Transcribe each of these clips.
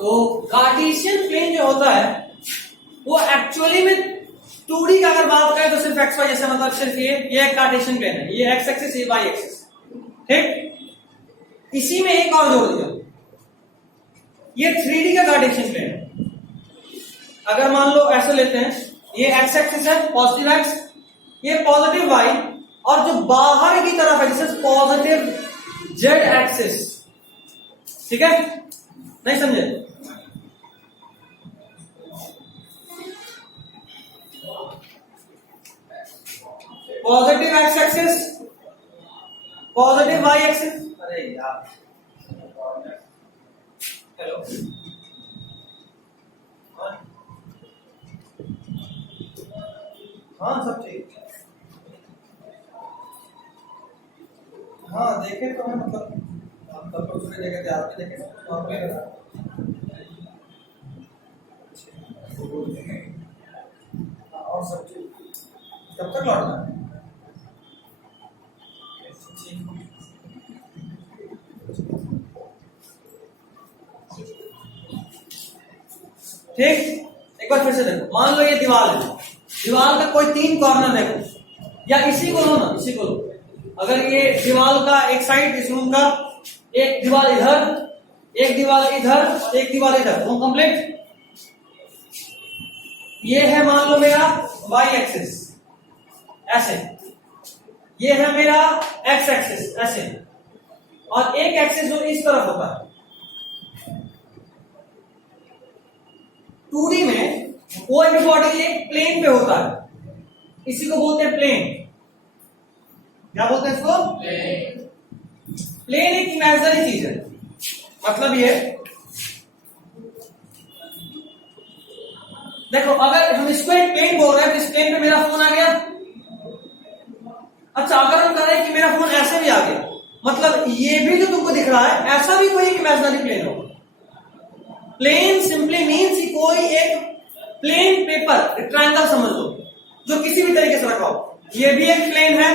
तो Cartesian plane जो होता है वो एक्चुअली में 2D का अगर बात करें तो सिर्फ एक्स वाई, जैसे मतलब सिर्फ ये एक कार्टेशियन प्लेन है, ये एक्स एक्सिस, ये वाई एक्सिस, ठीक। इसी में एक और जोड़ दिया, ये 3D का कार्टेशियन प्लेन है। अगर मान लो ऐसे लेते हैं, ये एक्स एक्सिस है, पॉजिटिव एक्स, ये पॉजिटिव वाई, और जो बाहर की तरफ है जैसे पॉजिटिव जेड एक्सिस, ठीक है, नहीं समझे? Positive X axis, positive Y axis, अरे यार, हेलो, हाँ सब ठीक, हाँ देखे तो है, मतलब आप सब लोग सुने देखे थे, आप भी देखे तो आप भी और सब ठीक, कब तक लौटना है? ठीक, एक बार फिर से देखो, मान लो ये दीवार है, दीवार का कोई 3 कॉर्नर देखो, या इसी को लो ना, इसी को लो, अगर ये दीवार का एक साइड, इस रूम का एक दीवार इधर, एक दीवार इधर और एक दीवार इधर, वो कंप्लीट। ये है मान लो मेरा वाई एक्सिस ऐसे, ये है मेरा एक्स एक्सिस ऐसे, और एक एक्सिस जो इस तरफ होता है। 2D में कोई भी बॉडी एक प्लेन पे होता है, इसी को बोलते हैं प्लेन। क्या बोलते हैं इसको? प्लेन। प्लेन एक इमेजिनरी चीज है, मतलब ये देखो, अगर हम इसको एक प्लेन बोल रहे हैं तो इस प्लेन पे मेरा फोन आ गया। अच्छा, अगर हम कह रहे हैं कि मेरा फोन ऐसे भी आ गया, मतलब ये भी जो तुमको दिख रहा है ऐसा भी कोई एक इमेजिनरी प्लेन होगा। प्लेन सिंपली मीन्स कोई एक प्लेन पेपर, ट्रायंगल समझ लो, जो किसी भी तरीके से रखा हो। ये भी एक प्लेन है,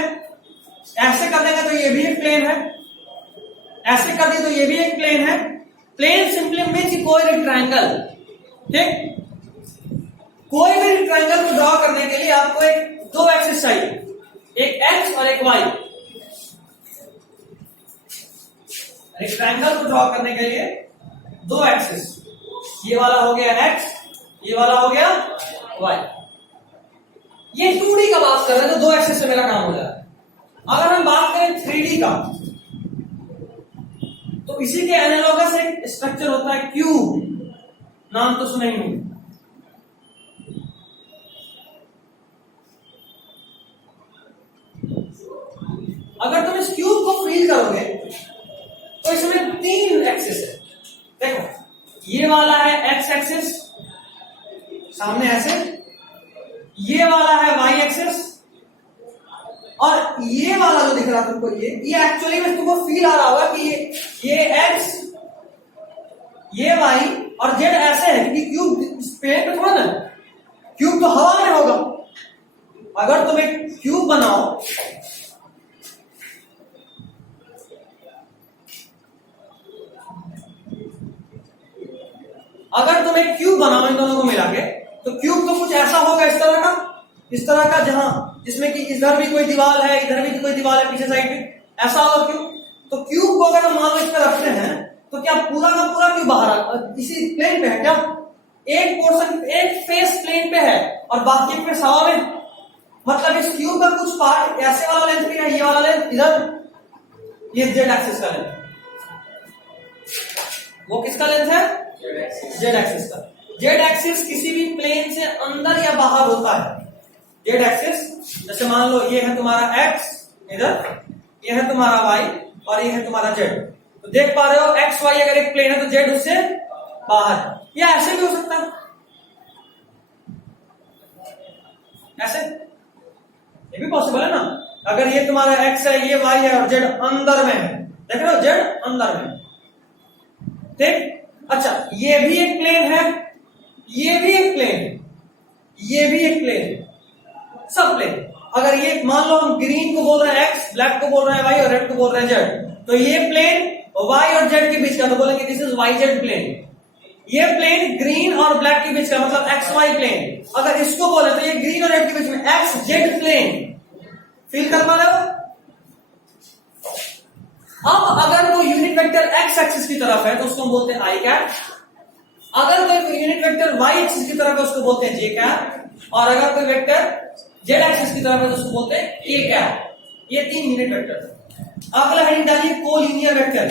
ऐसे कर देंगे तो ये भी एक प्लेन है, ऐसे कर दें तो ये भी एक प्लेन है। प्लेन सिंपली मीन्स कोई भी ट्रायंगल, ठीक। कोई भी ट्रायंगल को ड्रॉ करने के लिए आपको एक 2 एक्सिस चाहिए, एक एक्स और एक वाई। एक ट्रायंगल को ड्रॉ करने के लिए 2 एक्सिस, ये वाला हो गया एक्स, ये वाला हो गया वाई। ये 2D का बात कर रहे हैं तो 2 एक्सिस से मेरा काम हो जाता है। अगर हम बात करें 3D का, तो इसी के एनालॉगस एक स्ट्रक्चर होता है क्यूब, नाम तो सुने ही होंगे। अगर तुम इस क्यूब को फील करोगे तो इसमें 3 एक्सिस है। देखो, ये वाला है एक्स एक्सिस सामने ऐसे, ये वाला है वाई एक्सिस, और ये वाला जो दिख रहा है तुमको, ये एक्चुअली में तुमको फील आ रहा होगा कि ये एक्स, ये वाई और जेड ऐसे है, क्योंकि क्यूब स्पेस पे थोड़ा ना, क्यूब तो हवा में होगा। अगर तुम एक क्यूब बनाओ, अगर तुम एक क्यूब बनाओ इन दोनों को मिला के, तो क्यूब तो कुछ ऐसा होगा इस तरह का जहां जिसमें कि इधर भी कोई दीवार है, इधर भी कोई दीवार है, पीछे साइड में ऐसा होगा क्यूब। तो क्यूब को अगर हम मान लो इस पर रखते हैं, तो क्या पूरा का पूरा क्यूब बाहर इसी प्लेन पे है? क्या एक पोर्शन, एक फेस प्लेन पे है और बाकी पे हवा में? मतलब इस क्यूब का कुछ पार्ट ऐसे वाला लेंथ भी है, ये वाला लेंथ इधर, ये जेड एक्सिस का लेंथ, वो किसका लेंथ है? जेड एक्सिस का। जेड एक्सिस किसी भी प्लेन से अंदर या बाहर होता है। जेड एक्सिस, जैसे मान लो ये है तुम्हारा एक्स इधर, ये है तुम्हारा वाई और ये है तुम्हारा जेड। तो देख पा रहे हो, एक्स वाई अगर एक प्लेन है तो जेड उससे बाहर। या ऐसे भी हो सकता है, ऐसे, ये भी पॉसिबल है ना। अगर ये तुम्हारा एक्स है, ये वाई है और जेड अंदर में है, देख रहे हो, जेड अंदर में, ठीक। अच्छा, ये भी एक प्लेन है, ये भी एक प्लेन है, ये भी एक प्लेन है, सब प्लेन। अगर ये मान लो हम ग्रीन को बोल रहे हैं एक्स, ब्लैक को बोल रहे हैं वाई और रेड को बोल रहे हैं जेड, तो ये प्लेन वाई और जेड के बीच का, तो बोलेंगे this is Y Z plane. ये प्लेन ग्रीन और ब्लैक के बीच का मतलब एक्स वाई प्लेन, अगर इसको बोले तो ये ग्रीन और रेड के बीच में एक्स जेड प्लेन, फील कर पा रहे हो? अब अगर वो यूनिट वेक्टर एक्स एक्सिस की तरफ है तो उसको हम बोलते हैं आई कैप, अगर कोई यूनिट वेक्टर वाई एक्सिस की तरफ है उसको बोलते हैं जे कैप, और अगर कोई वेक्टर जेड एक्सिस की तरफ है तो उसको बोलते हैं के कैप। ये 3 यूनिट वेक्टर। अगला हेडिंग डालिए कोलिनियर वेक्टर।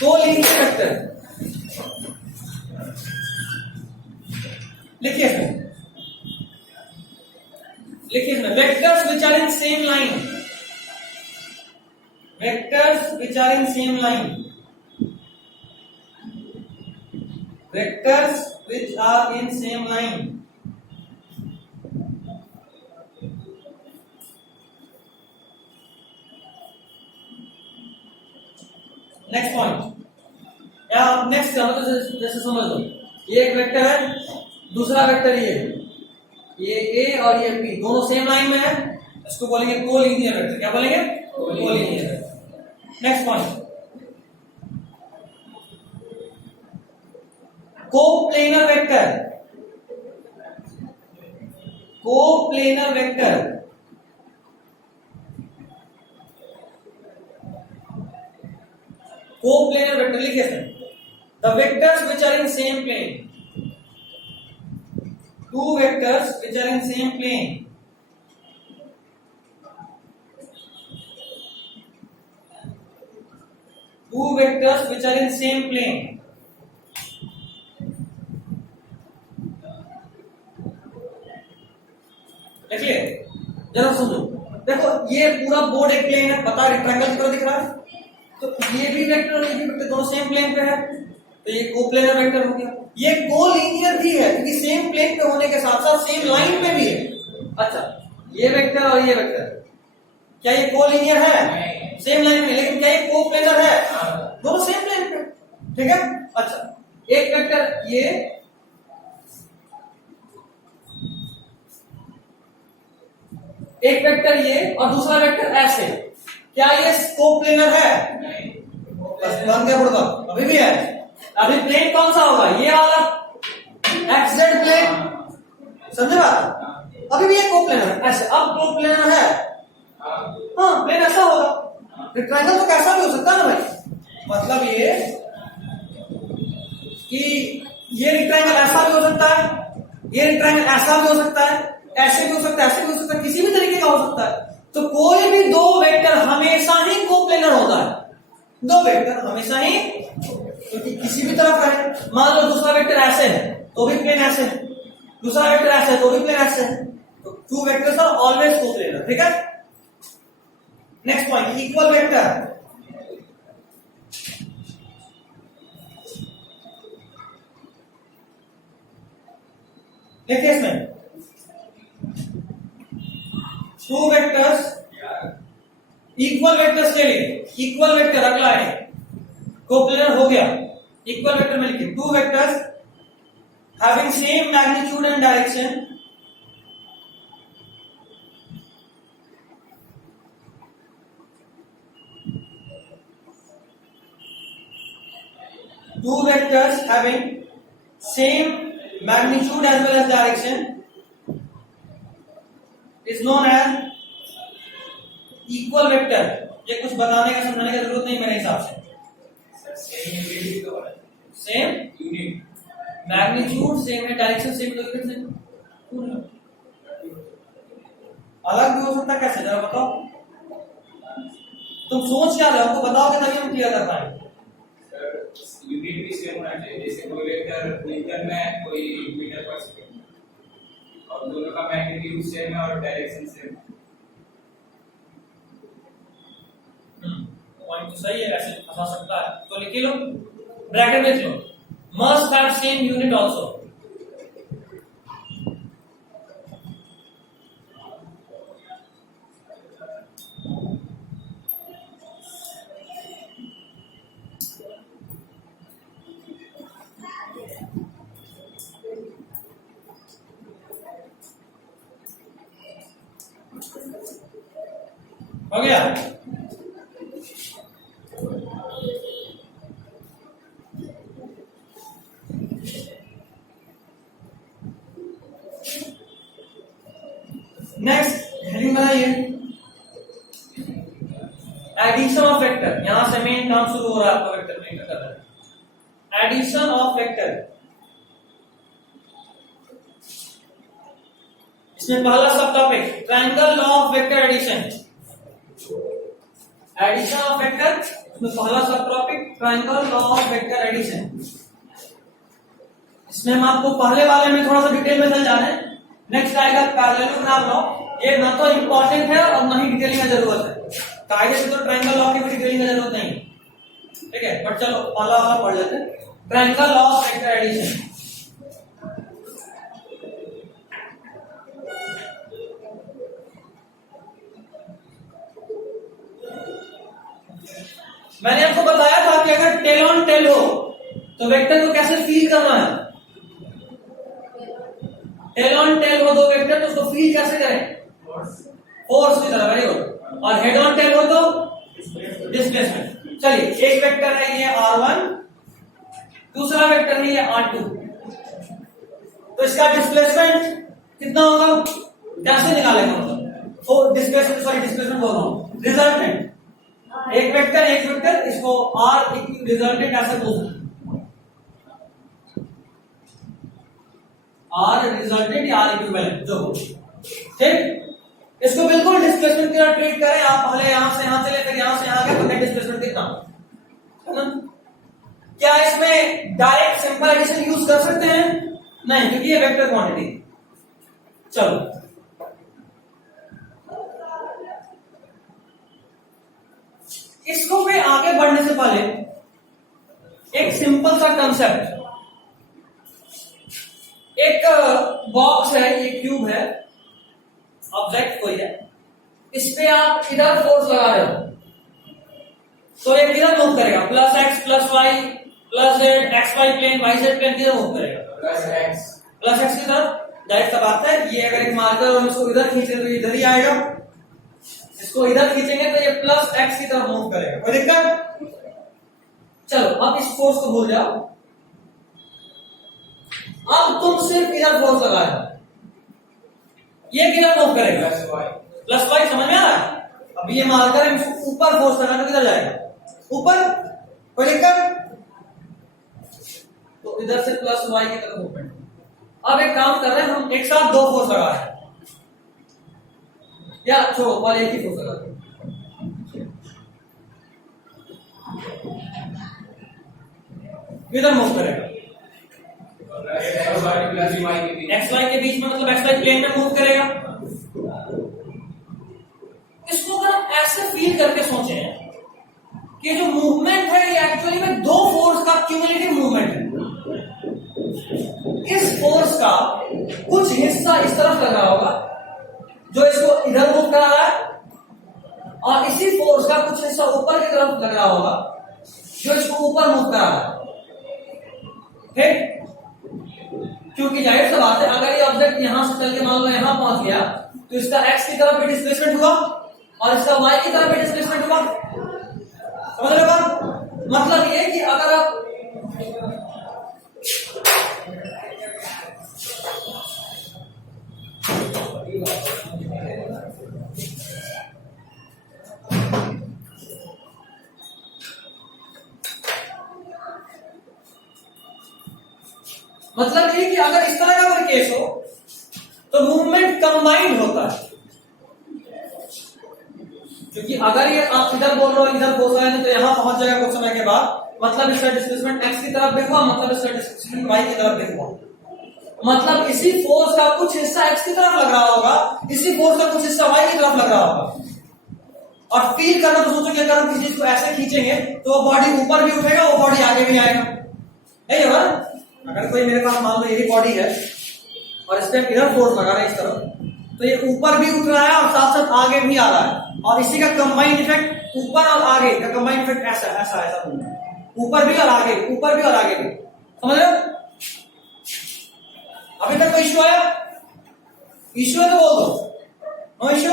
कोलिनियर वेक्टर लिखिए इसमें vectors which are in same line, vectors which are in same line, vectors which are in same line. Next point, या नेक्स्ट जैसे समझ लो, ये एक वेक्टर है, दूसरा वेक्टर ये ए और ये बी दोनों सेम लाइन में है, इसको बोलेंगे कोलिनियर वेक्टर। क्या बोलेंगे? Collinear vector. Next point, coplanar vector, coplanar vector, coplanar vector लिखिए sir, the vectors which are in same plane, two vectors which are in same plane, two vectors which are in same plane, देखिए जरा समझो, देखो ये पूरा board एक plane है, पता रेक्टेंगल की तरह दिख रहा है, तो ये भी वेक्टर और ये भी वेक्टर दोनों सेम प्लेन पे है, तो ये कोप्लेनर वेक्टर हो गया। ये कोलिनियर भी है क्योंकि सेम प्लेन पे होने के साथ साथ सेम लाइन पे भी है। अच्छा, ये वेक्टर और ये वेक्टर, क्या ये कोलिनियर है? सेम लाइन में, लेकिन क्या ये कोप्लेनर है? दोनों सेम प्लेन पे, ठीक है। अच्छा, एक वेक्टर ये, एक वेक्टर ये और दूसरा वेक्टर ऐसे, क्या ये कोप्लेनर है? बन गया बुढ़वा, अभी भी है। अभी प्लेन कौन सा होगा? ये वाला एक्स जेड प्लेन, समझे बात? अभी भी ये कोप्लेनर ऐसे, अब कोप्लेनर है, हाँ प्लेन ऐसा होगा। रेक्टेंगल तो कैसा भी हो सकता है ना भाई, मतलब ये कि ये रेक्टेंगल ऐसा भी हो सकता है, ये रेक्टेंगल ऐसा भी हो सकता है, ऐसे भी हो सकता है, ऐसे भी हो सकता है, किसी भी तरीके का हो सकता है। तो कोई भी दो वेक्टर हमेशा ही कोप्लेनर होता है, दो वेक्टर हमेशा ही, क्योंकि किसी भी तरफ है। मान लो दूसरा वेक्टर ऐसे है तो भी प्लेन ऐसे है, दूसरा वेक्टर ऐसे है तो भी प्लेन ऐसे है, तो two vectors are always coplanar, ठीक है। नेक्स्ट पॉइंट, इक्वल वेक्टर, देखिए इसमें टू वेक्टर्स, इक्वल वेक्टर्स ले लिए, इक्वल वेक्टर अगला है, कोप्लेनर हो गया। इक्वल वेक्टर में लिखिए two vectors having same magnitude and direction, two vectors having same magnitude as well as direction is known as equal vector। ये कुछ बताने का समझाने का जरूरत नहीं मेरे हिसाब से। सेम मैग्नीट्यूड सेम है, डायरेक्शन सेम, अलग भी हो सकता है, कैसे जरा बताओ, तुम सोच क्या रहे हो, हमको बताओगे तभी हम क्लियर कर पाएंगे। यूनिट भी सेम होना चाहिए, जैसे कोई वेक्टर न्यूटन में कोई मीटर पर सेकंड, और दोनों का मैग्नीट्यूड सेम है और डायरेक्शन सेम है। पॉइंट तो सही है, ऐसे फंसा सकता है, तो लिख लो, ब्रैकेट में लिख लो, must have same unit also. हो गया। नेक्स्ट हेडिंग बनाइए, एडिशन ऑफ वेक्टर। यहां से मेन काम शुरू हो रहा है आपका वेक्टर में करना है। एडिशन ऑफ वेक्टर, इसमें पहला subtopic triangle law of vector addition. Addition of vector, इसमें पहला subtopic triangle law of vector addition. इसमें हम आपको पहले वाले में थोड़ा सा डिटेल में चल जाना है। नेक्स्ट आएगा पैरेललोग्राम लॉ। ये ना तो इंपॉर्टेंट है और ना ही डिटेलिंग की जरूरत है। कायदे से तो ट्रायंगल लॉ की भी डिटेलिंग की जरूरत नहीं, ठीक है, बट चलो पहला वाला पढ़ लेते हैं, triangle law of vector addition. मैंने आपको बताया था कि अगर टेल ऑन टेल हो तो वेक्टर को कैसे फील करना है। टेल ऑन टेल हो दो वेक्टर तो उसको फील कैसे करें, फोर्स की तरह, वेरी गुड। और हेड ऑन टेल हो तो डिस्प्लेसमेंट। चलिए एक वेक्टर है ये r1, दूसरा वेक्टर है ये r2, तो इसका डिस्प्लेसमेंट कितना होगा, कैसे निकालेंगे मतलब डिस्प्लेसमेंट, सॉरी डिस्प्लेसमेंट बोल रहा हूं, रिजल्टेंट। एक वेक्टर इसको r रिजल्टेंट ऐसे बोलते हैं, r रिजल्टेंट या r इक्विवेलेंट जो, ठीक। इसको बिल्कुल डिस्प्लेसमेंट की तरह ट्रीट करें। आप पहले यहां से यहां चले, फिर यहां से यहां गए तो नेट डिस्प्लेसमेंट कितना है ना। क्या इसमें डायरेक्ट सिंपल एडिशन यूज कर सकते हैं, नहीं, क्योंकि ये वेक्टर क्वांटिटी। चलो इसको पे आगे बढ़ने से पहले एक सिंपल सा कंसेप्ट, एक बॉक्स है, ये क्यूब है, ऑब्जेक्ट कोई है, इस पे आप इधर फोर्स लगा रहे हो तो ये किधर मूव करेगा, plus X plus Y plus Z, X Y plane Y Z plane किधर मूव करेगा, प्लस एक्स की तरफ। डायरेक्ट सा बात है। ये अगर एक मार्कर हम इसको इधर खींचे तो इधर ही आएगा, इसको इधर खींचेंगे तो ये प्लस एक्स की तरफ मूव करेगा, कोई दिक्कत। चलो अब इस फोर्स को भूल जाओ, अब तुम सिर्फ इधर फोर्स लगाया, ये किधर मूव करेगा, प्लस वाई, समझ में आ रहा है। अब ये मार्कर है, इसको ऊपर फोर्स करना तो किधर जाएगा, ऊपर, कोई दिक्कत। तो इधर से प्लस वाई की तरफ मूवमेंट। अब एक काम कर रहे हैं हम, एक साथ दो फोर्स लगा रहे हैं, या छोड़ो और एक ही फोर्स लगा रहे हैं। किधर मूव करेगा, एक्स वाई के बीच में, मतलब एक्स वाई प्लेन में मूव करेगा। इसको अगर ऐसे फील करके सोचे कि जो मूवमेंट है ये एक्चुअली में दो फोर्स का क्यूमुलेटिव मूवमेंट है। इस फोर्स का कुछ हिस्सा इस तरफ लग रहा होगा जो इसको इधर मूव करा रहा है, और इसी फोर्स का कुछ हिस्सा ऊपर की तरफ लग रहा होगा जो इसको ऊपर मूव करा रहा है, ठीक। क्योंकि जाहिर सी बात है, अगर ये ऑब्जेक्ट यहां से चल के मान लो यहां पहुंच गया तो इसका एक्स की तरफ भी डिस्प्लेसमेंट हुआ और इसका वाई की तरफ भी डिस्प्लेसमेंट हुआ, समझ रहे बात। मतलब ये कि अगर आप मतलब ये कि अगर इस तरह का कोई केस हो तो मूवमेंट कंबाइंड होता है। क्योंकि अगर ये आप इधर बोल रहे हो इधर फोर्स लगाएंगे तो यहां पहुंच जाएगा कुछ समय के बाद, मतलब इसका डिस्प्लेसमेंट एक्स की तरफ भी हुआ, मतलब इसका डिस्प्लेसमेंट वाई की तरफ भी हुआ। मतलब इसी फोर्स का कुछ हिस्सा एक्स की तरफ लग रहा होगा, इसी फोर्स का कुछ हिस्सा वाई की तरफ लग रहा होगा। और फील करना तो सोचो कि अगर हम किसी चीज को ऐसे खींचेंगे तो वो बॉडी ऊपर भी उठेगा, वो बॉडी आगे भी आएगा, है ना। अगर कोई मेरे पास मान लो यही बॉडी है और इस पे इधर फोर्स लगा रहा है इस तरफ, तो ये ऊपर भी उठ रहा है और साथ साथ आगे भी आ रहा है, और इसी का कंबाइंड इफेक्ट ऊपर और आगे का कंबाइंड इफेक्ट ऐसा ऐसा ऐसा ऊपर भी और आगे, ऊपर भी और आगे भी, समझ रहे हो। अभी तक कोई इश्यू आया, इश्यू है तो बोल दो, नो इश्यू।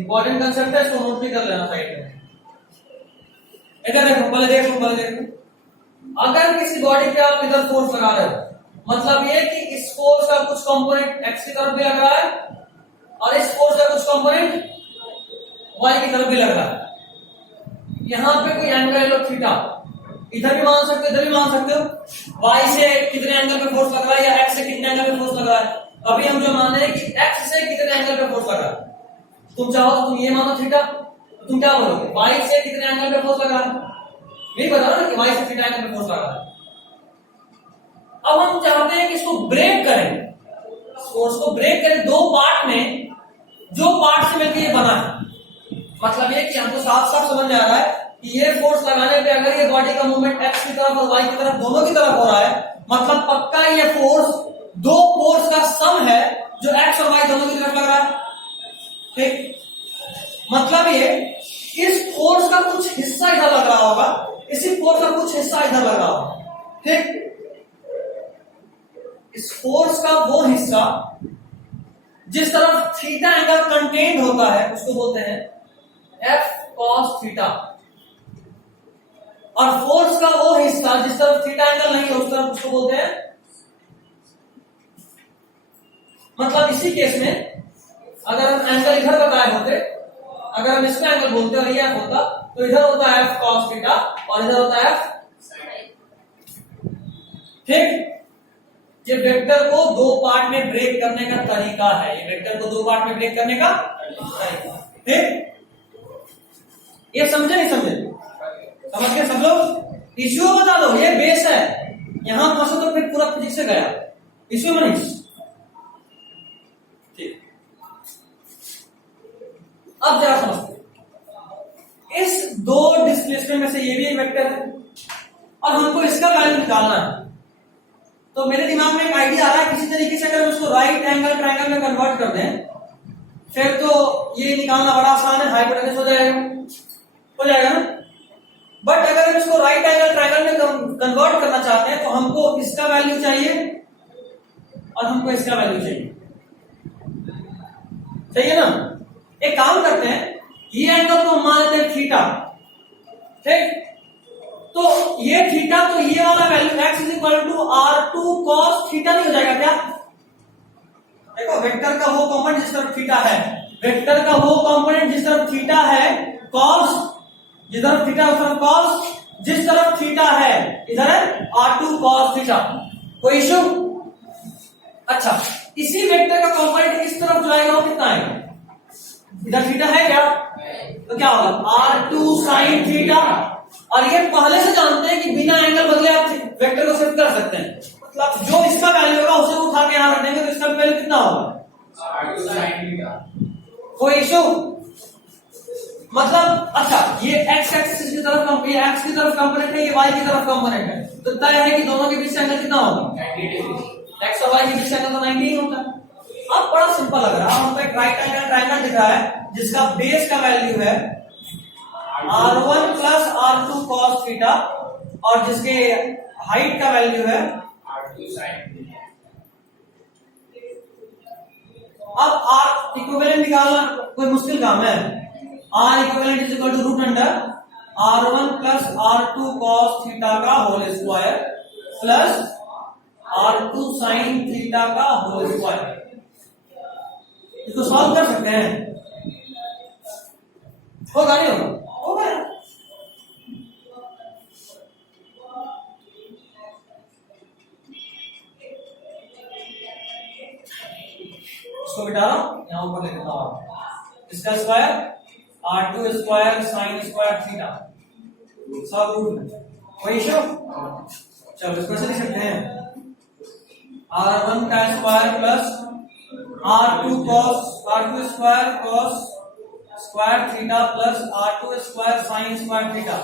इंपॉर्टेंट कंसेप्ट है, इसको नोट भी कर लेना साइड में। इधर देखो, पहले देखो, अगर किसी बॉडी पे आप इधर फोर्स लगा रहे हो, मतलब ये कि इस फोर्स का कुछ कंपोनेंट एक्स की तरफ भी लग रहा है और इस फोर्स का कुछ कंपोनेंट वाई की तरफ भी लग रहा है। यहां पे कोई एंगल लो थीटा, इधर भी मान सकते हो, इधर भी मान सकते हो। वाई से कितने एंगल पे फोर्स लग रहा है या एक्स से कितने एंगल पे फोर्स लग रहा है। अभी हम जो मान रहे हैं कि एक्स से कितने एंगल पे फोर्स लग रहा है, तुम चाहो तो तुम ये मानो थीटा, तो तुम क्या बोलोगे, वाई से कितने एंगल पे फोर्स लग रहा है, यही बताओ ना कि वाई से थीटा एंगल पे फोर्स लग रहा है। अब हम चाहते हैं कि इसको ब्रेक करें, फोर्स को ब्रेक करें दो पार्ट में, जो पार्ट से मिलकर ये बना है। मतलब ये कि हमको साफ साफ समझ में आ रहा है कि ये फोर्स लगाने पे अगर ये बॉडी का मूवमेंट एक्स की तरफ और वाई की तरफ दोनों की तरफ हो रहा है, मतलब पक्का ये फोर्स दो फोर्स का सम है जो एक्स और वाई दोनों की तरफ लग रहा है। ठीक, मतलब ये इस फोर्स का कुछ हिस्सा इधर लग रहा होगा, इसी फोर्स का कुछ हिस्सा इधर लग रहा होगा। ठीक, इस फोर्स का वो हिस्सा जिस तरफ थीटा एंगल कंटेन्ड होता है उसको बोलते हैं एफ कॉस थीटा, और फोर्स का वो हिस्सा जिस तरफ थीटा एंगल नहीं है उस तरफ उसको बोलते हैं, मतलब इसी केस में अगर हम एंगल इधर बताए होते, अगर हम इसमें एंगल बोलते और ये होता तो इधर होता है एफ कॉस थीटा और इधर होता है एफ। ठीक, ये वेक्टर को दो पार्ट में ब्रेक करने का तरीका है, ये वेक्टर को दो पार्ट में ब्रेक करने का तरीका। ठीक, ये समझे नहीं समझे, समझ के सब लोग। इश्यू बता दो, ये बेस है, यहां फंसो तो फिर पूरा फिजिक्स से गया। इश्यू मनीष, ठीक, अब जरा समझते, इस दो डिस्प्लेसमेंट में से ये भी एक वेक्टर है और हमको इसका वैल्यू निकालना है। तो मेरे दिमाग में एक आइडिया आ रहा है, किसी तरीके से अगर हम इसको राइट एंगल ट्रायंगल में कन्वर्ट कर दें फिर तो ये निकालना बड़ा आसान है, हाइपोटेनस हो जाएगा ना। बट अगर हम इसको राइट एंगल ट्रायंगल में कन्वर्ट करना चाहते हैं तो हमको इसका वैल्यू चाहिए और हमको इसका वैल्यू चाहिए, सही है ना। एक काम करते हैं, ये एंगल को हम मान लेते हैं थीटा। ठीक, तो ये थीटा, तो ये वाला value x is equal to r2 cos theta नहीं हो जाएगा क्या। देखो, वेक्टर का वो कंपोनेंट जिस तरफ थीटा है, वेक्टर का वो कंपोनेंट जिस तरफ थीटा है cos, जिस तरफ थीटा उस तरफ cos, जिस तरफ थीटा है इधर है r2 cos थीटा। कोई इशू। अच्छा, इसी वेक्टर का कंपोनेंट इस तरफ जो आएगा वो कितना आएगा, इधर थीटा है क्या, तो क्या होगा r2 sin थीटा। और ये पहले से जानते हैं कि बिना एंगल बदले आप वेक्टर को शिफ्ट कर सकते हैं, मतलब जो इसका वैल्यू होगा उसे उठा के यहां रख देंगे तो इसका वैल्यू कितना होगा r2 sin थीटा। कोई इशू। मतलब अच्छा, ये x एक्सिस की तरफ, ये x की तरफ कंपोनेंट है, ये y की तरफ कंपोनेंट है, तो तय है कि दोनों के बीच एंगल कितना होगा 90 डिग्री। x और y के बीच एंगल तो 90 ही होता है। अब बड़ा सिंपल लग रहा है, हमको एक राइट एंगल ट्रायंगल दिख रहा है जिसका बेस का वैल्यू है r1 plus r2 cos theta और जिसके हाइट का वैल्यू है r2 sin थीटा। अब r इक्विवेलेंट निकालना कोई मुश्किल काम है। r equivalent is equal to root under r1 plus r2 cos theta का whole square plus r2 sin theta का होल स्क्वायर। इसको सॉल्व कर सकते हैं, होगा नहीं होगा, होगा। इसको बिठा रहा हूं, यहां ऊपर ले लेता हूं, इसका square r2 square sine square theta सब रूट में। कोई इशू। चलो इसको लिख सकते हैं r1 का square plus r2 square cos square theta plus r2 square sine square theta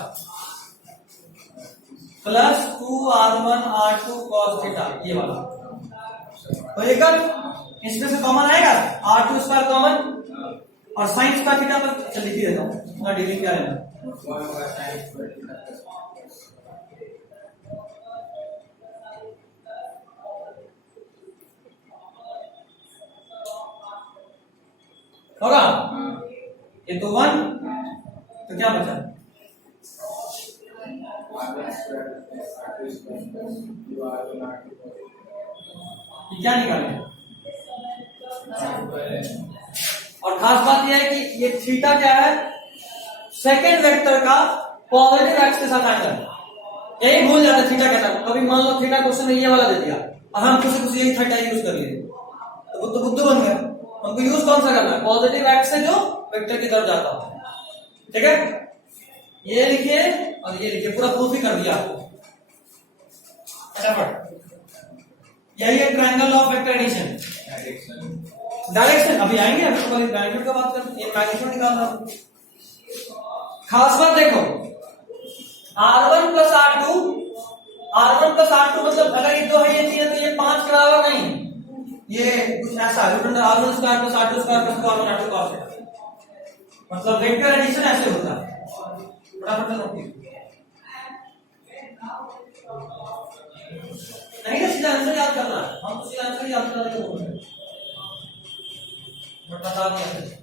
plus 2r1 r2 cos theta, ये वाला। तो ये कर, इसमें से कॉमन आएगा r2 स्क्वायर कॉमन और साइन स्क्वायर थीटा पर चल लिख देता हूं, ना डीलिंग क्या लेना। होगा ये तो 1, तो क्या बचा? ये क्या निकाले? और खास बात यह है कि ये थीटा क्या है? सेकेंड वेक्टर का पॉजिटिव एक्स के साथ एंगल। यही भूल जाते थीटा क्या था। कभी मान लो थीटा क्वेश्चन में ये वाला दे दिया और हम कुछ यही थीटा यूज कर लिए तो बुद्धू बन गया। हमको यूज कौन सा करना है? पॉजिटिव एक्स से जो वेक्टर की तरफ जाता हो। ठीक है, ये लिखिए और ये लिखिए, पूरा प्रूफ ही कर दिया आपको। यही है triangle of vector addition. Direction अभी आएंगे, अभी तो पहले मैग्नीट्यूड का बात करते हैं। मैग्नीट्यूड निकालना खास बात देखो, R1 plus R2, R1 plus R2 मतलब अगर ये 2 है ये 3 है तो ये 5 के बराबर नहीं, ये कुछ ऐसा R1 square plus R2 square plus R1 R2 cos है। मतलब वेक्टर एडिशन ऐसे होता है। फटाफट नोट नहीं तो सीधा आंसर याद करना है। हम तो सीधा आंसर याद करने को बोल रहे हैं, बट बता दिया।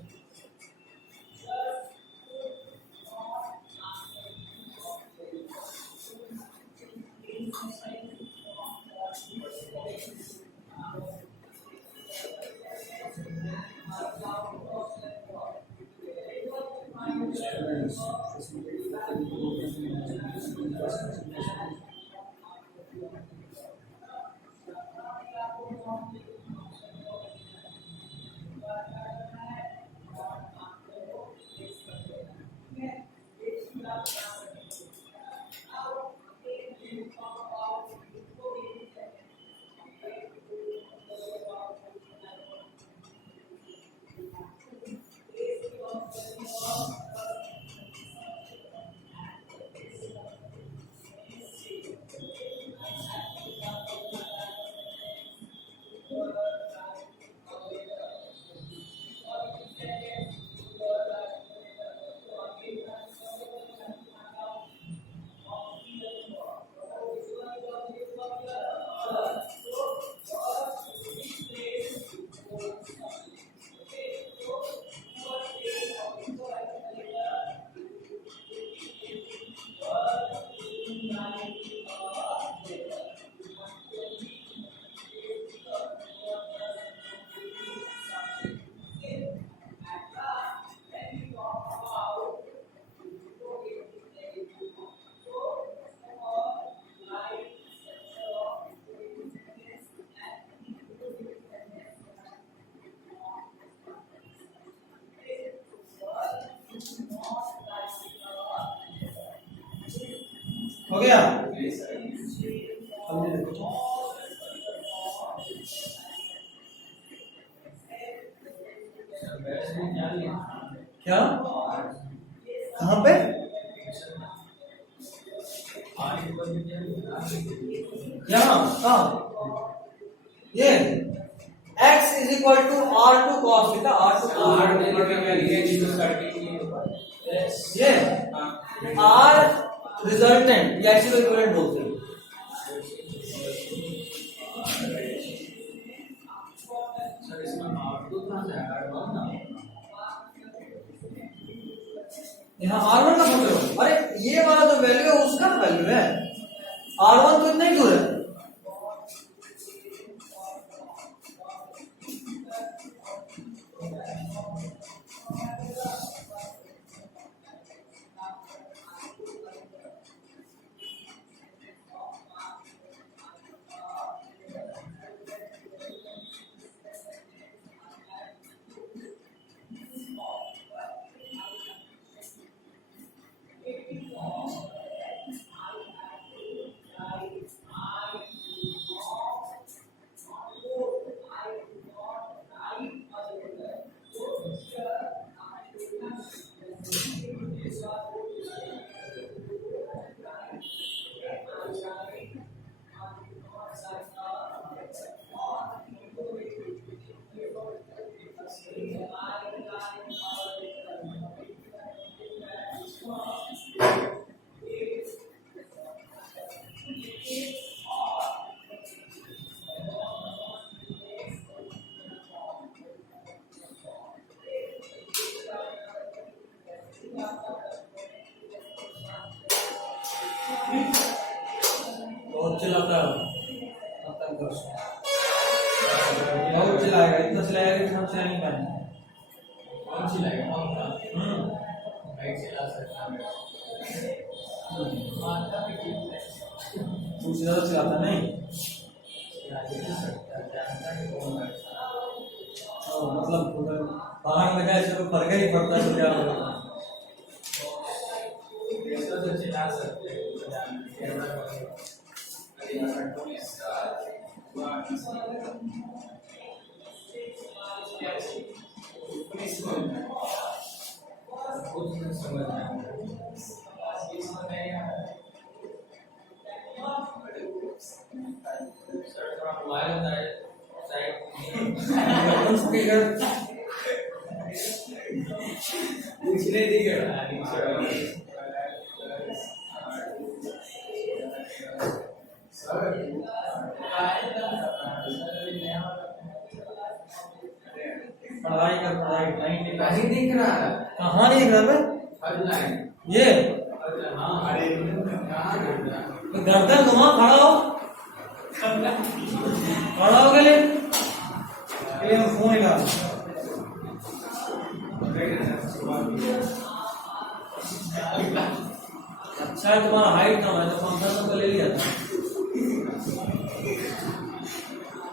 हो गया? क्या कहां पे? यहाँ कहा ये x is equal to R2 cos theta. ये R रिजल्टेंट या एक्चुअल इक्विवेलेंट बोलते हैं। यहाँ R1 का पूछ रहे हो? अरे ये वाला जो वैल्यू है उसका वैल्यू है। R1 तो इतना ही दूर है। बहुत चिल्लाता है, बहुत चिल्लाएगा, इतना चिल्लाएगा कि हम चिल्ला नहीं पाएंगे। कौन सी लाइट कौन सा लाइट चला सकता है माता भी ठीक है तू ज्यादा चिल्लाता नहीं। क्या देख सकता है जानता है कौन करता मतलब बाहर में जाए इससे कोई फर्क ही नहीं पड़ता तो क्या होगा। है ऐसा तो चला सकते हैं कैमरा पूछने दिए पढ़ाई कर, पढ़ाई नहीं दिख रहा है कहाँ नहीं दिख रहा है हर लाइन ये हाँ अरे कहाँ दिख रहा है गर्दन घुमा, खड़ा हो, खड़ा हो गए हम फोन निकाल। अच्छा है तुम्हारा हाइट कम है तो फंक्शन में तो ले लिया था।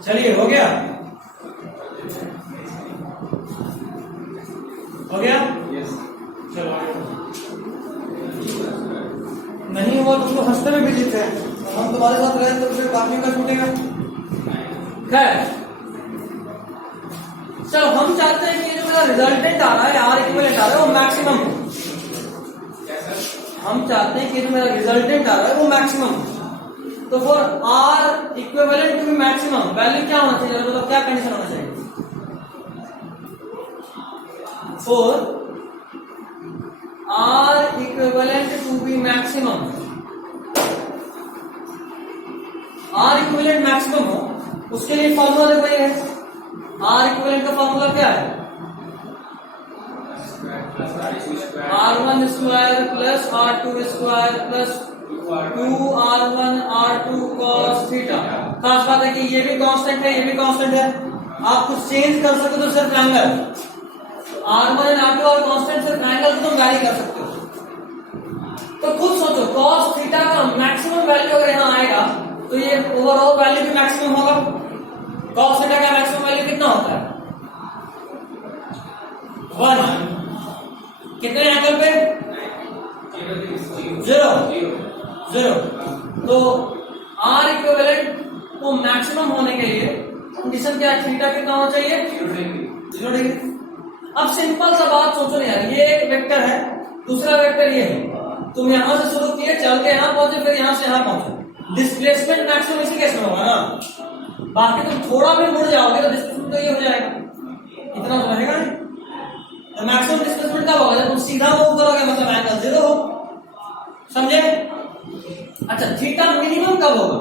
चलिए हो गया, हो गया चलो नहीं हुआ तो उसको हंसते में भी जीते हैं। हम तुम्हारे साथ रहे तो फिर बाकी का छूटेगा। खैर चलो हम चाहते हैं कि ये जो मेरा रिजल्टेंट आ रहा है आर इक्विवेलेंट आ रहा है वो मैक्सिमम हो। हम चाहते हैं कि ये जो मेरा रिजल्टेंट आ रहा है वो मैक्सिमम हो। तो for R equivalent to be maximum value क्या होना चाहिए, मतलब क्या कंडीशन होना चाहिए? For R equivalent to be maximum, R equivalent maximum हो उसके लिए फॉर्मूला देखो ये है। आर इक्विवेलेंट का फॉर्मूला क्या है? R1 square plus R2 square plus 2R1 R2 cos theta. खास बात है कि ये भी कांस्टेंट है, ये भी कांस्टेंट है। आप कुछ चेंज कर सको तो सिर्फ एंगल, R1 और R2 और कांस्टेंट सिर्फ एंगल को तुम वैरी कर सकते हो। तो खुद सोचो cos थीटा का मैक्सिमम वैल्यू अगर यहाँ आएगा तो ये ओवरऑल वैल्यू भी मैक्सिमम होगा। cos थीटा का मैक्सिमम वैल्यू कितना होता है? 1। कितने एंगल पे? 0। तो आर इक्विवेलेंट को मैक्सिमम होने के लिए कंडीशन क्या है? थीटा कितना होना चाहिए? 0 डिग्री। अब सिंपल सा बात सोचो ना यार, ये एक वेक्टर है, दूसरा वेक्टर ये है। तुम यहां से शुरू किए, चल के यहां पहुंचे, फिर यहां से यहां पहुंचे। डिस्प्लेसमेंट मैक्सिमम इसी केस में होगा ना। बाकी तुम थोड़ा भी मुड़ जाओगे तो डिस्प्लेसमेंट तो ये हो जाएगा, इतना तो रहेगा नहीं। तो मैक्सिमम डिस्प्लेसमेंट कब होगा? जब तुम सीधा मूव करोगे, मतलब एंगल 0 हो। समझे? अच्छा, थीटा मिनिमम कब होगा?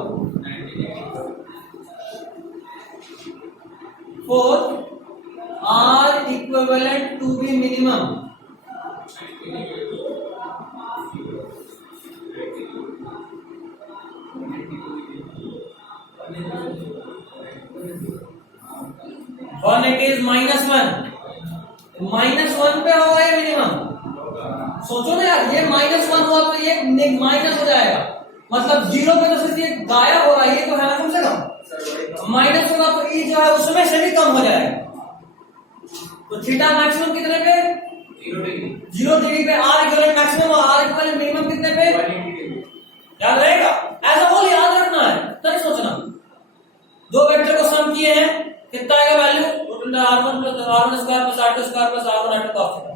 For R equivalent to be minimum, when it is -1 पे होगा ये मिनिमम। सोचो ना यार, ये -1 हुआ तो ये माइनस हो जाएगा, मतलब 0 पे तो सिर्फ ये गायब हो रहा है, ये तो है ना कम से कम। माइनस होगा तो ई जो है उसमें से भी कम हो जाएगा। तो थीटा मैक्सिमम कितने पे? 0 डिग्री पे। आर इक्विवेलेंट मैक्सिमम और आर इक्विवेलेंट मिनिमम कितने पे? याद रहेगा, ऐसा बोल याद रखना है, नहीं सोचना। दो वेक्टर को सम किए हैं, कितना आएगा value? R1 square plus R2 square plus R1 R2 cos theta.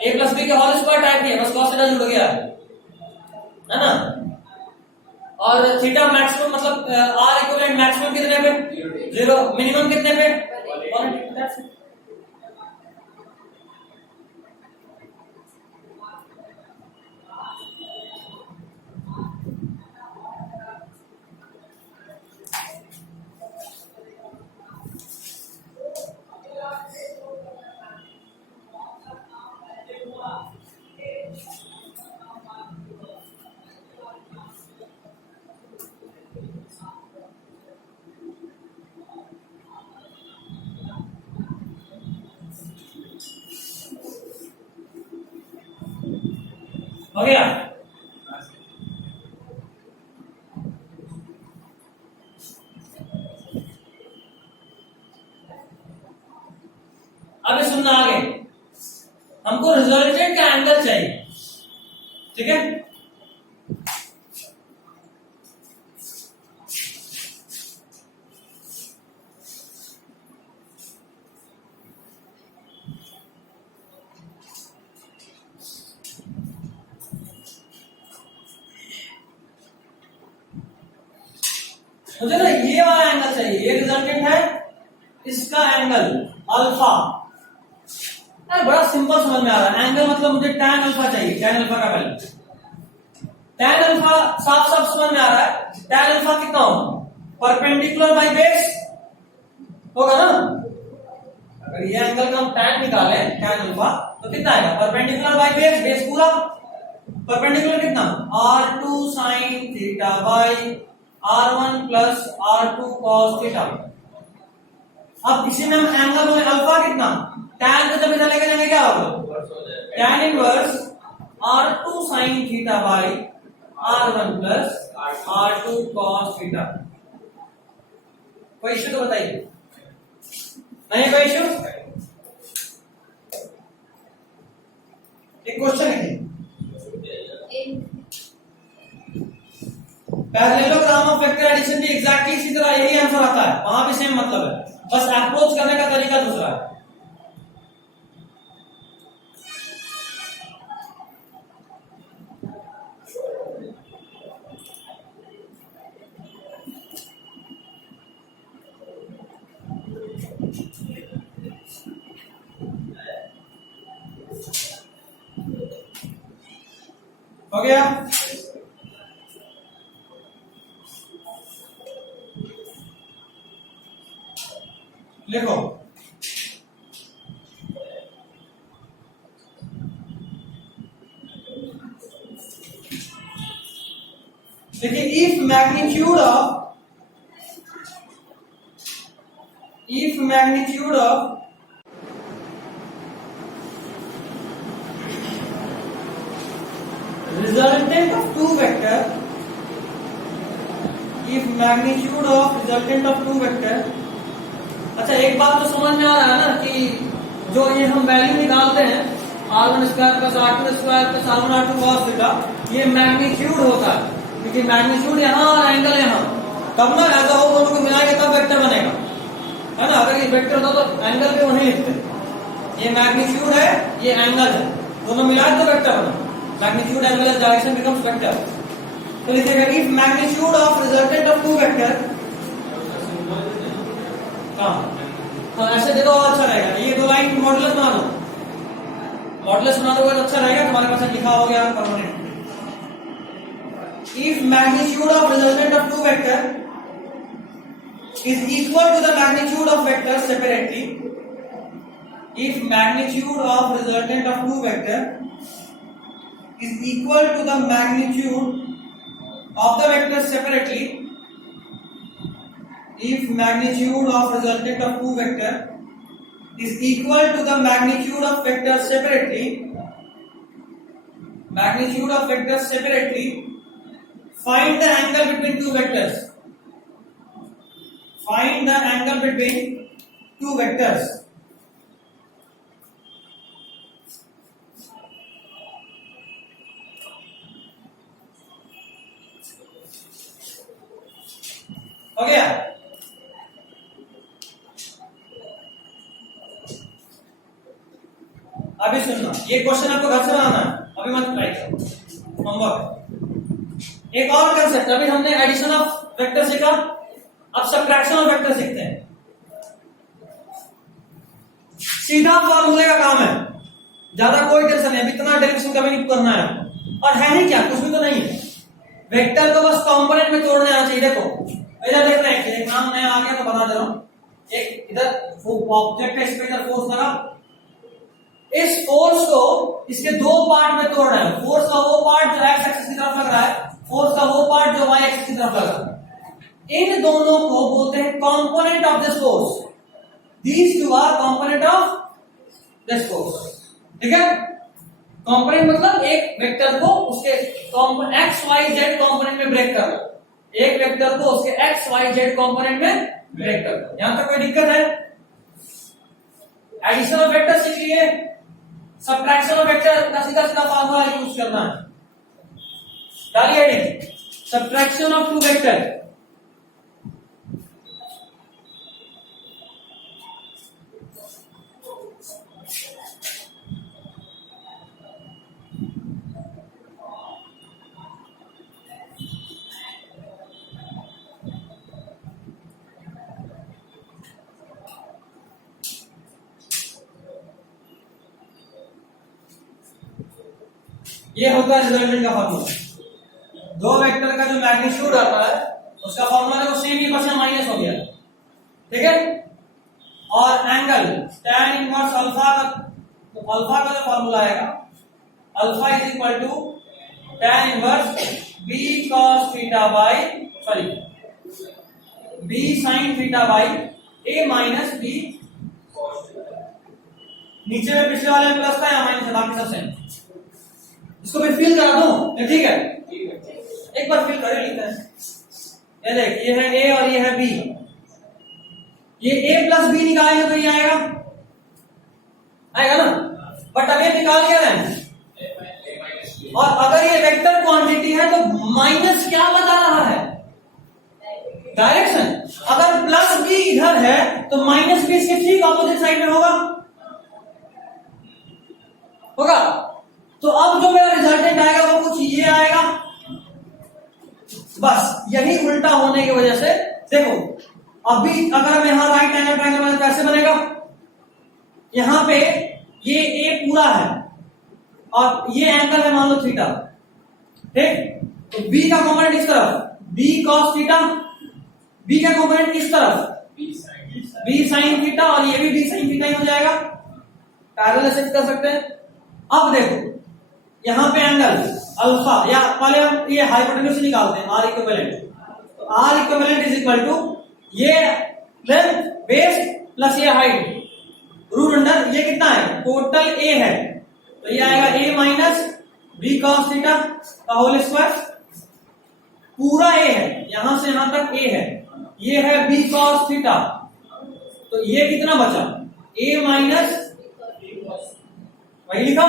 a plus b के होल स्क्वायर टाइप किया, बस cos थीटा जुड़ गया है ना। और थीटा मैक्सिमम मतलब आर इक्विवेलेंट मैक्सिमम कितने पे? 0। मिनिमम कितने पे? 180। हो गया? अब सुनना आगे, हमको रिजल्टेंट का एंगल चाहिए, ठीक है? मुझे ना ये वाला एंगल चाहिए, ये रिजल्टेंट है, इसका एंगल अल्फा। बड़ा सिंपल समझ में आ रहा है। एंगल मतलब मुझे tan अल्फा चाहिए, tan अल्फा का वैल्यू। tan अल्फा साफ साफ समझ में आ रहा है। tan अल्फा कितना होगा? परपेंडिकुलर बाई बेस होगा ना। अगर ये एंगल का हम tan निकालें, tan अल्फा, तो कितना आएगा? परपेंडिकुलर बाई बेस, बेस पूरा परपेंडिकुलर कितना? r2 sin theta by r1 plus r2 cos theta. अब इसी में हम एंगल में अल्फा कितना? tan को जब इधर लेके जाएंगे क्या होगा? tan inverse r2 sin theta by r1 plus r2 cos theta. कोई इश्यू तो बताइए, नहीं कोई इश्यू? एक क्वेश्चन है, पैरेललोग्राम ऑफ वेक्टर एडिशन भी एग्जैक्टली इसी तरह यही आंसर आता है, वहां भी सेम मतलब है, बस अप्रोच करने का तरीका दूसरा है। हो गया? लिखो, देखिए, if magnitude of resultant of two vector, if magnitude of resultant of two vector, अच्छा एक बात तो समझ में आ रहा है ना कि जो ये हम वैल्यू निकालते हैं r1 square plus r2 square plus r1 r2 cos theta, ये मैग्नीट्यूड होता है, क्योंकि मैग्नीट्यूड यहाँ और एंगल यहाँ, तब ना ऐसा हो दोनों को मिलाएंगे तब वेक्टर बनेगा, है ना। अगर ये वेक्टर होता तो एंगल भी वहीं लिखते, ये मैग्नीट्यूड है, ये एंगल है, दोनों मिलाए तो वेक्टर बना। Magnitude angle as direction becomes vector. तो लिखिएगा if magnitude of resultant of two vector, तो ऐसे दे दो और अच्छा रहेगा। ये दो लाइन मॉडुलस बना दो, मॉडुलस बना दोगे तो अच्छा रहेगा, तुम्हारे पास लिखा हो गया permanent. If magnitude of resultant of two vector is equal to the magnitude of vectors separately, if magnitude of resultant of two vector is equal to the magnitude of the vectors separately, if magnitude of resultant of two vector is equal to the magnitude of vectors separately, magnitude of vectors separately, find the angle between two vectors. Find the angle between two vectors. हो गया? अभी सुनना, ये question आपको घर से बनाना है, अभी मत ट्राई करो, होमवर्क। एक और कंसेप्ट, अभी हमने एडिशन ऑफ वेक्टर सीखा, अब सब्ट्रैक्शन ऑफ वेक्टर सीखते हैं। सीधा फॉर्मूले का काम है, ज्यादा कोई टेंशन नहीं, इतना डेरिवेशन कभी नहीं करना है, और है ही क्या, कुछ भी तो नहीं है। वेक्टर को बस कंपोनेंट में तोड़ने आना चाहिए। देखो इधर देख रहे हैं, एक नाम नया आ गया तो बता दे रहा हूं। एक इधर ऑब्जेक्ट है, इस पे इधर फोर्स लगा, इस फोर्स को इसके दो पार्ट में तोड़ना है। फोर्स का वो पार्ट जो एक्स एक्सिस की तरफ लग रहा है, फोर्स का वो पार्ट जो वाई एक्सिस की तरफ लग रहा है, इन दोनों को बोलते हैं component of this force. These two R component of this force, ठीक है। कंपोनेंट मतलब एक वेक्टर को उसके एक्स वाई जेड कंपोनेंट में ब्रेक करना, एक वेक्टर को उसके एक्स वाई जेड कंपोनेंट में ब्रेक करना। यहां तक कोई दिक्कत है? एडिशन ऑफ वेक्टर सीख लिए, सब्ट्रैक्शन ऑफ वेक्टर का सीधा सीधा फार्मूला यूज करना है। डालिए heading subtraction of two vector. ये होता है रिजल्टेंट का फॉर्मूला। दो वेक्टर का जो मैग्नीट्यूड आता है उसका फॉर्मूला देखो सेम ही बस माइनस हो गया, ठीक है। और एंगल tan इनवर्स अल्फा का, तो अल्फा का जो फॉर्मूला आएगा alpha is equal to tan inverse b cos theta by b sin theta by a minus b। नीचे में पिछले वाले में प्लस था या माइनस है, बाकी सब सेम। इसको भी फिल करा दूं, ठीक है, एक बार फिल करे लिखते हैं। ये देख, ये है a और ये है b, ये a प्लस b निकालेंगे तो ये आएगा, आएगा ना। बट अब ये निकाल क्या रहे हैं, और अगर ये वेक्टर क्वांटिटी है तो माइनस क्या बता रहा है, डायरेक्शन। अगर प्लस b इधर है तो माइनस b इसके ठीक ऑपोजिट साइड में होगा। तो अब जो मेरा रिजल्टेंट आएगा वो कुछ ये आएगा। बस यही उल्टा होने की वजह से देखो, अभी अगर मैं यहां राइट एंगल ट्रायंगल बनाऊं तो कैसे बनेगा, यहां पे ये a पूरा है और ये एंगल है मान लो थीटा, ठीक। तो b का कंपोनेंट इस तरफ b cos थीटा, b का कंपोनेंट इस तरफ b sin थीटा, और ये भी b sin थीटा ही हो जाएगा। पैरेलल शिफ्ट कर सकते हैं। अब देखो यहां पे एंगल अल्फा, या पहले हम ये हाइपोटेन्यूज निकालते हैं, r इक्विवेलेंट। तो r equivalent is equal to ये लेंथ बेस प्लस ये हाइट रूट अंडर, ये कितना है टोटल a है, तो ये आएगा a minus b cos theta का होल स्क्वायर। पूरा a है, यहां से यहां तक a है, ये है b cos थीटा, तो ये कितना बचा a माइनस वही लिखा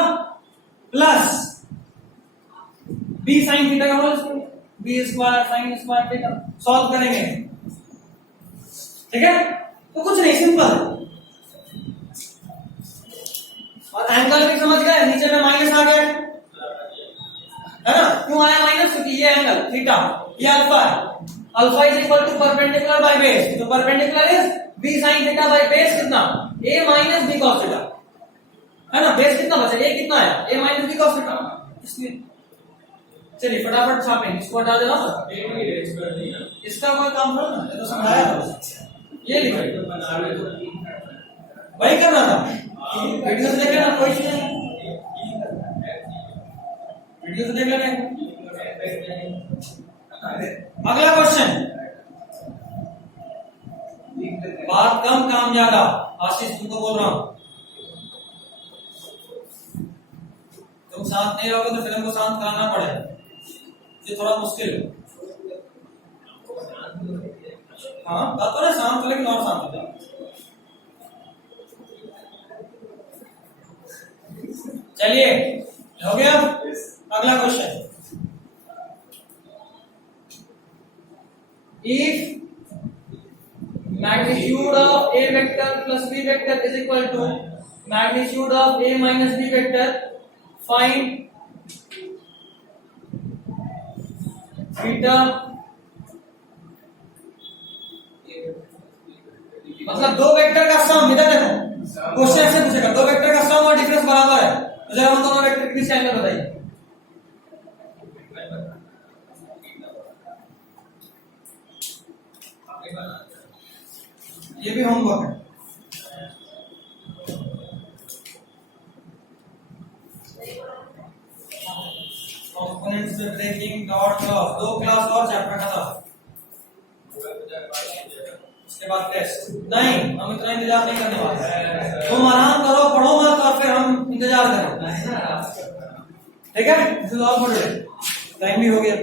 प्लस b sin थीटा का whole square, b square sin square theta. Solve करेंगे, ठीक है। तो कुछ नहीं, सिंपल है। और एंगल भी समझ गए, नीचे में माइनस आ गया है ना। क्यों आया माइनस, क्योंकि ये एंगल थीटा, ये अल्फा है। Alpha is equal to perpendicular by base, तो perpendicular is b sin theta by base कितना a minus b cos theta, है ना। बेस कितना बचा, a कितना है a minus b cos theta. इसलिए चलिए फटाफट छापेंगे, इसको हटा देना, इसका कोई काम करो ना, तो समझाया था, ये लिखो वही करना था। वीडियो से देख लेना, कोई चीज नहीं, वीडियो से देख लेना। अगला क्वेश्चन, बात कम काम ज्यादा। आशीष तुमको बोल रहा हूं, तुम शांत नहीं रहोगे तो फिर हमको शांत कराना पड़ेगा, ये थोड़ा मुश्किल है। हाँ बात तो ना शांत, लेकिन और शांत हो जाओ। चलिए हो गया। अगला question, if magnitude of a vector plus b vector is equal to magnitude of a minus b vector, find theta। मतलब दो वेक्टर का सम, इधर देखो क्वेश्चन ऐसे पूछेगा, दो वेक्टर का सम और डिफरेंस बराबर है, तो जरा हम दोनों वेक्टर के बीच एंगल बताइए। ये भी होमवर्क है। कंपोनेंट्स में ब्रेकिंग डॉट क्लॉज, दो क्लास और चैप्टर खत्म, उसके बाद टेस्ट। नहीं, हम इतना इंतजार नहीं करने वाले, तुम आराम करो, पढ़ो मत और फिर हम इंतजार करें। ठीक है, this is all for today, time भी हो गया।